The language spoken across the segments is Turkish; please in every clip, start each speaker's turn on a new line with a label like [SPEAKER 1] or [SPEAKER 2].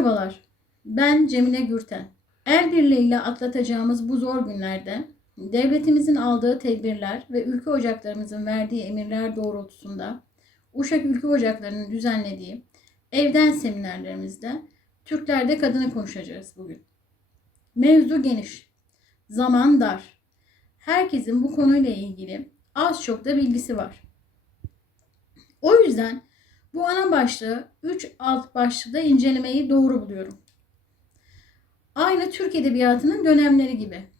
[SPEAKER 1] Merhabalar, ben Cemile Gürten. El birliğiyle atlatacağımız bu zor günlerde devletimizin aldığı tedbirler ve ülke ocaklarımızın verdiği emirler doğrultusunda Uşak Ülke Ocakları'nın düzenlediği evden seminerlerimizde Türklerde kadını konuşacağız bugün. Mevzu geniş, zaman dar. Herkesin bu konuyla ilgili az çok da bilgisi var. O yüzden bu ana başlığı 3 alt başlıkta incelemeyi doğru buluyorum. Aynı Türk Edebiyatı'nın dönemleri gibi.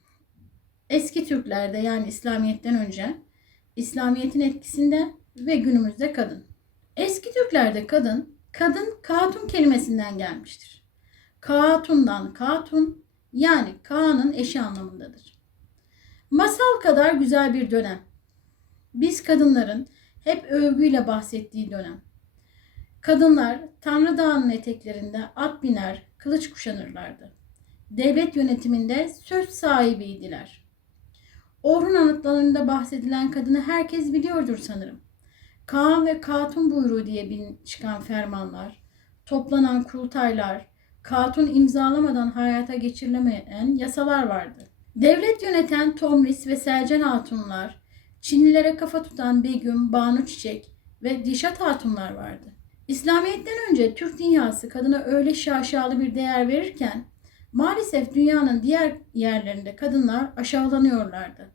[SPEAKER 1] Eski Türklerde yani İslamiyet'ten önce İslamiyet'in etkisinde ve günümüzde kadın. Eski Türklerde kadın, kadın katun kelimesinden gelmiştir. Katundan katun yani Kaan'ın eşi anlamındadır. Masal kadar güzel bir dönem. Biz kadınların hep övgüyle bahsettiği dönem. Kadınlar Tanrı Dağı'nın eteklerinde at biner, kılıç kuşanırlardı. Devlet yönetiminde söz sahibiydiler. Orhun anıtlarında bahsedilen kadını herkes biliyordur sanırım. Kaan ve Katun buyruğu diye bin çıkan fermanlar, toplanan kurultaylar, Katun imzalamadan hayata geçirilemeyen yasalar vardı. Devlet yöneten Tomris ve Selcan Hatunlar, Çinlilere kafa tutan Begüm, Banu Çiçek ve Dişat Hatunlar vardı. İslamiyet'ten önce Türk dünyası kadına öyle şaşalı bir değer verirken maalesef dünyanın diğer yerlerinde kadınlar aşağılanıyorlardı.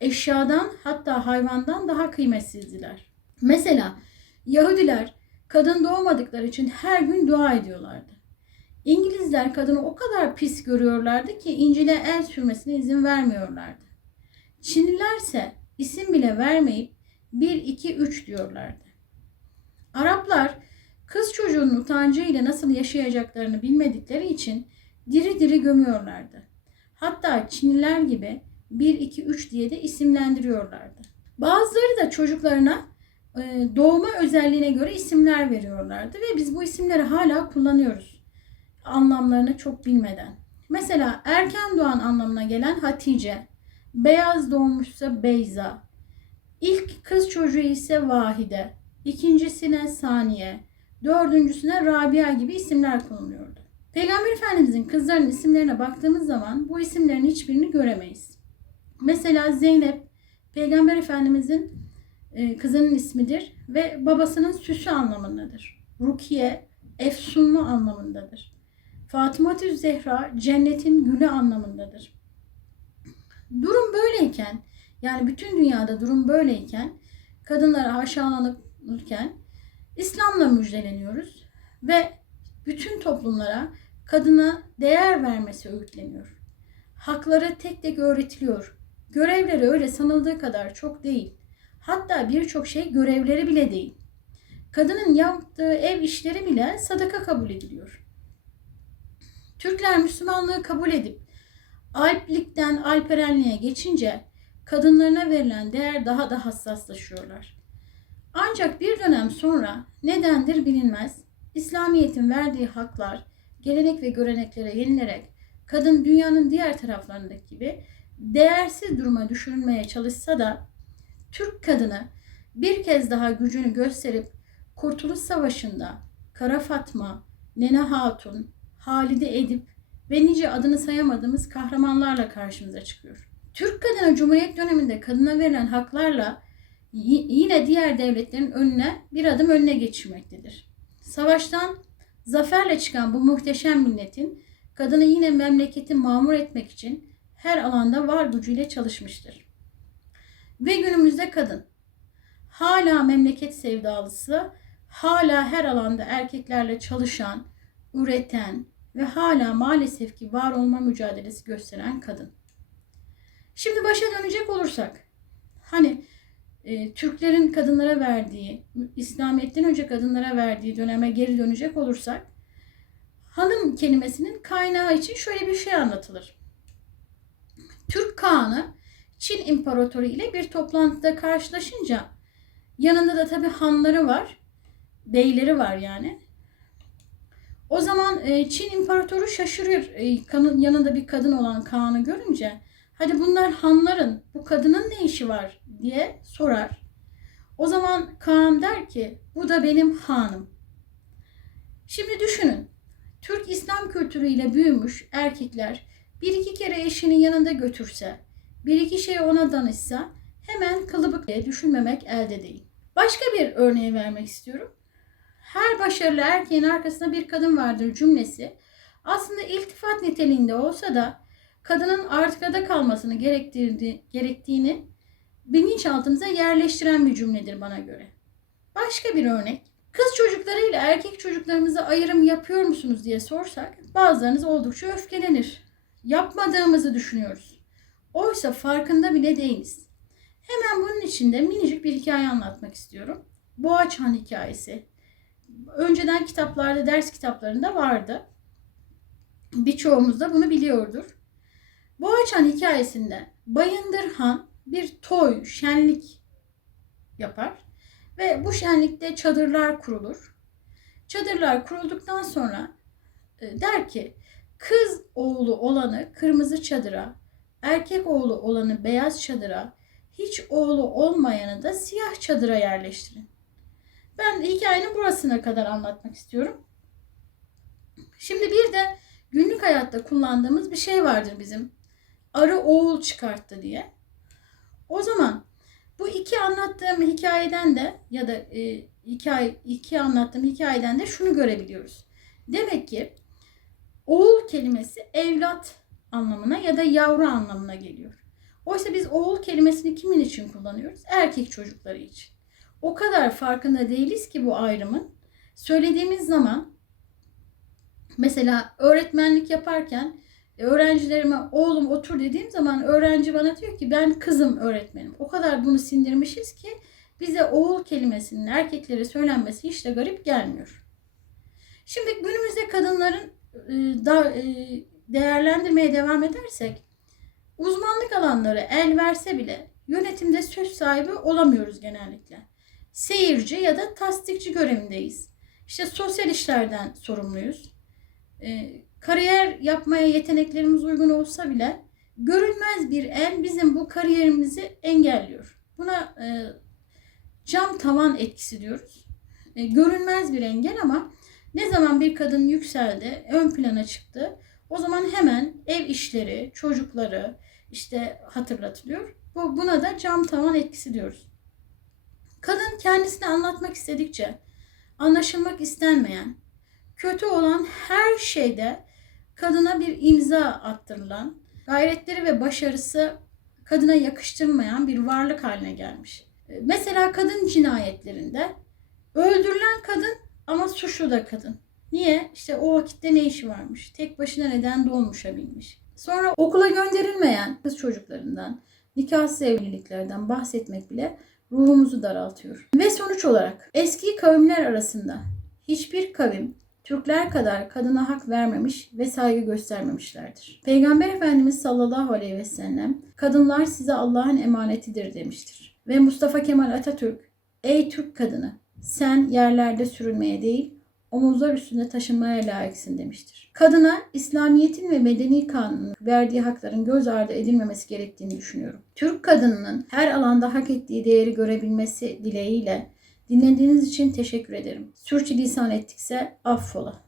[SPEAKER 1] Eşyadan hatta hayvandan daha kıymetsizdiler. Mesela Yahudiler kadın doğmadıkları için her gün dua ediyorlardı. İngilizler kadını o kadar pis görüyorlardı ki İncil'e el sürmesine izin vermiyorlardı. Çinlilerse isim bile vermeyip 1 2 3 diyorlardı. Araplar kız çocuğunun utancıyla nasıl yaşayacaklarını bilmedikleri için diri diri gömüyorlardı. Hatta Çinliler gibi 1 2 3 diye de isimlendiriyorlardı. Bazıları da çocuklarına e, doğma özelliğine göre isimler veriyorlardı ve biz bu isimleri hala kullanıyoruz. Anlamlarını çok bilmeden. Mesela erken doğan anlamına gelen Hatice, beyaz doğmuşsa Beyza, ilk kız çocuğu ise Vahide, ikincisine Saniye, dördüncüsüne Rabia gibi isimler konuluyordu. Peygamber Efendimizin kızlarının isimlerine baktığımız zaman bu isimlerin hiçbirini göremeyiz. Mesela Zeynep, Peygamber Efendimizin e, kızının ismidir ve babasının süsü anlamındadır. Rukiye, efsunlu anlamındadır. Fatıma Zehra, cennetin gülü anlamındadır. Durum böyleyken, yani bütün dünyada durum böyleyken, kadınlara aşağılanırken İslam'la müjdeleniyoruz ve bütün toplumlara kadına değer vermesi öğütleniyor. Hakları tek tek öğretiliyor. Görevleri öyle sanıldığı kadar çok değil. Hatta birçok şey görevleri bile değil. Kadının yaptığı ev işleri bile sadaka kabul ediliyor. Türkler Müslümanlığı kabul edip Alplikten Alperenliğe geçince kadınlarına verilen değer daha da hassaslaşıyorlar. Ancak bir dönem sonra nedendir bilinmez İslamiyet'in verdiği haklar, gelenek ve göreneklere yenilerek kadın dünyanın diğer taraflarındaki gibi değersiz duruma düşürülmeye çalışsa da Türk kadını bir kez daha gücünü gösterip Kurtuluş Savaşı'nda Kara Fatma, Nene Hatun, Halide Edip ve nice adını sayamadığımız kahramanlarla karşımıza çıkıyor. Türk kadını Cumhuriyet döneminde kadına verilen haklarla yine diğer devletlerin önüne bir adım önüne geçirmektedir. Savaştan zaferle çıkan bu muhteşem milletin kadını yine memleketi mamur etmek için her alanda var gücüyle çalışmıştır. Ve günümüzde kadın hala memleket sevdalısı, hala her alanda erkeklerle çalışan, üreten ve hala maalesef ki var olma mücadelesi gösteren kadın. Şimdi başa dönecek olursak, hani e, Türklerin kadınlara verdiği, İslamiyet'ten önce kadınlara verdiği döneme geri dönecek olursak, hanım kelimesinin kaynağı için şöyle bir şey anlatılır. Türk Kağan'ı Çin İmparatoru ile bir toplantıda karşılaşınca yanında da tabi hanları var, beyleri var yani. O zaman e, Çin İmparatoru şaşırıyor e, yanında bir kadın olan Kaan'ı görünce. Hadi bunlar hanların, bu kadının ne işi var diye sorar. O zaman Kaan der ki bu da benim hanım. Şimdi düşünün. Türk İslam kültürüyle büyümüş erkekler bir iki kere eşinin yanında götürse, bir iki şey ona danışsa hemen kılıbık diye düşünmemek elde değil. Başka bir örneği vermek istiyorum. Her başarılı erkeğin arkasında bir kadın vardır cümlesi aslında iltifat niteliğinde olsa da kadının arkada kalmasını gerektirdi, gerektiğini bilinçaltımıza yerleştiren bir cümledir bana göre. Başka bir örnek. Kız çocuklarıyla erkek çocuklarımıza ayrım yapıyor musunuz diye sorsak bazılarınız oldukça öfkelenir. Yapmadığımızı düşünüyoruz. Oysa farkında bile değiliz. Hemen bunun içinde minicik bir hikaye anlatmak istiyorum. Boğaçhan hikayesi. Önceden kitaplarda, ders kitaplarında vardı. Birçoğumuz da bunu biliyordur. Boğaçhan hikayesinde Bayındır Han bir toy, şenlik yapar ve bu şenlikte çadırlar kurulur. Çadırlar kurulduktan sonra e, der ki kız oğlu olanı kırmızı çadıra, erkek oğlu olanı beyaz çadıra, hiç oğlu olmayanı da siyah çadıra yerleştirin. Ben hikayenin burasına kadar anlatmak istiyorum. Şimdi bir de günlük hayatta kullandığımız bir şey vardır bizim. Arı oğul çıkarttı diye. O zaman bu iki anlattığım hikayeden de ya da e, hikaye, iki anlattığım hikayeden de şunu görebiliyoruz. Demek ki oğul kelimesi evlat anlamına ya da yavru anlamına geliyor. Oysa biz oğul kelimesini kimin için kullanıyoruz? Erkek çocukları için. O kadar farkında değiliz ki bu ayrımın. Söylediğimiz zaman mesela öğretmenlik yaparken öğrencilerime oğlum otur dediğim zaman öğrenci bana diyor ki ben kızım öğretmenim. O kadar bunu sindirmişiz ki bize oğul kelimesinin erkeklere söylenmesi hiç de garip gelmiyor. Şimdi günümüzde kadınların e, da e, değerlendirmeye devam edersek uzmanlık alanları el verse bile yönetimde söz sahibi olamıyoruz genellikle. Seyirci ya da tasdikçi görevindeyiz. İşte sosyal işlerden sorumluyuz. Kariyer yapmaya yeteneklerimiz uygun olsa bile görünmez bir el bizim bu kariyerimizi engelliyor. Buna e, cam tavan etkisi diyoruz. E, görünmez bir engel ama ne zaman bir kadın yükseldi, ön plana çıktı, o zaman hemen ev işleri, çocukları işte hatırlatılıyor. Bu buna da cam tavan etkisi diyoruz. Kadın kendisini anlatmak istedikçe anlaşılmak istenmeyen, kötü olan her şeyde kadına bir imza attırılan, gayretleri ve başarısı kadına yakıştırmayan bir varlık haline gelmiş. Mesela kadın cinayetlerinde öldürülen kadın ama suçlu da kadın. Niye? İşte o vakitte ne işi varmış? Tek başına neden doğmuşa bilmiş. Sonra okula gönderilmeyen kız çocuklarından, nikahsız evliliklerden bahsetmek bile ruhumuzu daraltıyor. Ve sonuç olarak eski kavimler arasında hiçbir kavim Türkler kadar kadına hak vermemiş ve saygı göstermemişlerdir. Peygamber Efendimiz sallallahu aleyhi ve sellem kadınlar size Allah'ın emanetidir demiştir. Ve Mustafa Kemal Atatürk ey Türk kadını sen yerlerde sürünmeye değil omuzlar üstünde taşınmaya layıksın demiştir. Kadına İslamiyet'in ve medeni kanunun verdiği hakların göz ardı edilmemesi gerektiğini düşünüyorum. Türk kadınının her alanda hak ettiği değeri görebilmesi dileğiyle dinlediğiniz için teşekkür ederim. Sürçülisan ettikse affola.